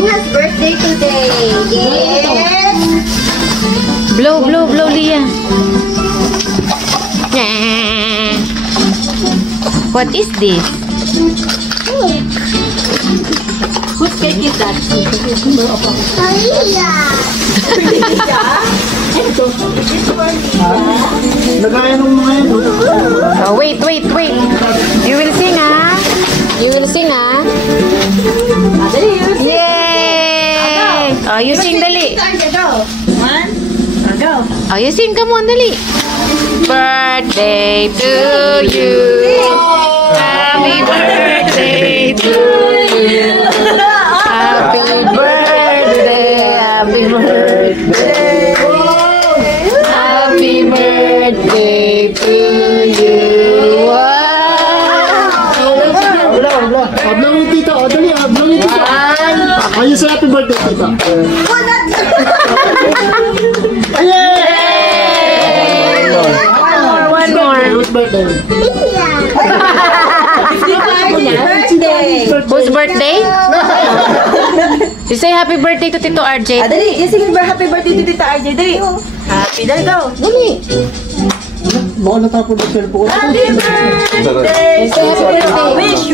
Leah's birthday today. Yes. Blow, blow, blow, Leah. What is this? Whose cake is that? Oh, wait, wait, wait. You will sing, ah. You will sing, ah. Yay! Oh, you sing, dali. One. Go. Oh, you sing. Come on, dali. Birthday to you. Happy birthday to you. Happy birthday. Happy birthday. Happy birthday to you. Wala. Ablang yung tita. O, dali. Ablang yung tita. Ayun sa happy birthday, tita. One more. Whose birthday? Whose birthday? You say happy birthday to Tito RJ. Dali, sing happy birthday to Tita RJ. Dali. Happy na go. Dali. Baka natapon ng cellphone. Happy birthday. Wish.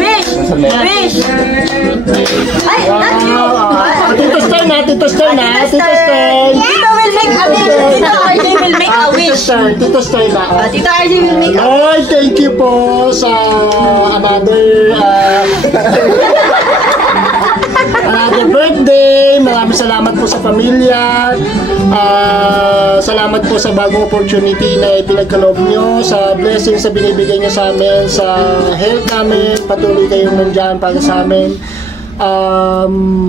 Ay, not you. Tito Stern na. Tito will make a wish. Tito RJ will make a wish. Tito Stern na. Tito RJ will make a wish. Ay, thank you po sa another birthday. Maraming salamat po sa pamilya. Salamat po sa bagong opportunity na ipinagkaloob nyo, sa blessings na binibigay nyo sa amin, sa health namin. Patuloy kayong nandyan para sa amin.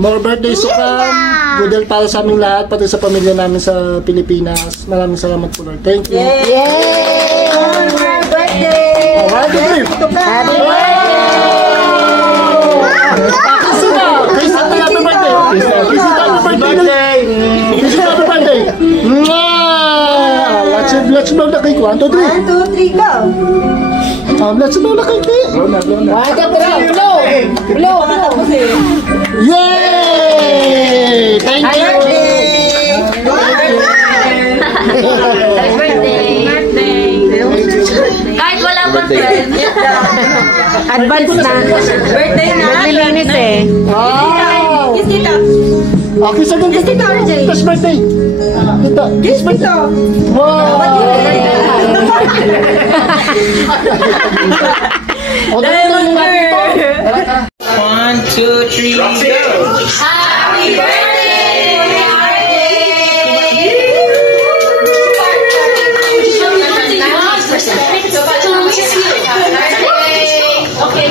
More birthdays to come. Good health para sa aming lahat, pati sa pamilya namin sa Pilipinas. Maraming salamat po, Lord. Thank you. Yay! Happy birthday! Happy birthday! Happy birthday! Let's blow the cake. 1, 2, 3. 1, 2, 3, go! Let's blow the cake. Blow na. Blow! Yay! Thank you! Happy birthday! Kahit wala pang friend. Advance na. Birthday na. Naglilinis eh. Wow! Kiss Tita. Okay, sa ganda. Kiss Tita RJ. Kiss birthday. Kiss Tita. Wow! Diamond girl. 1, 2, 3, go! Happy birthday! Okay,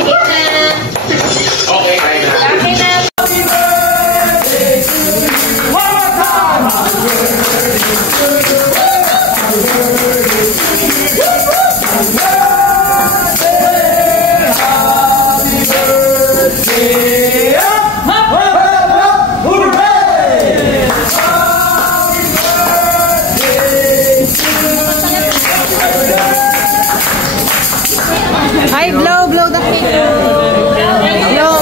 Hi, blow the cake. Blow.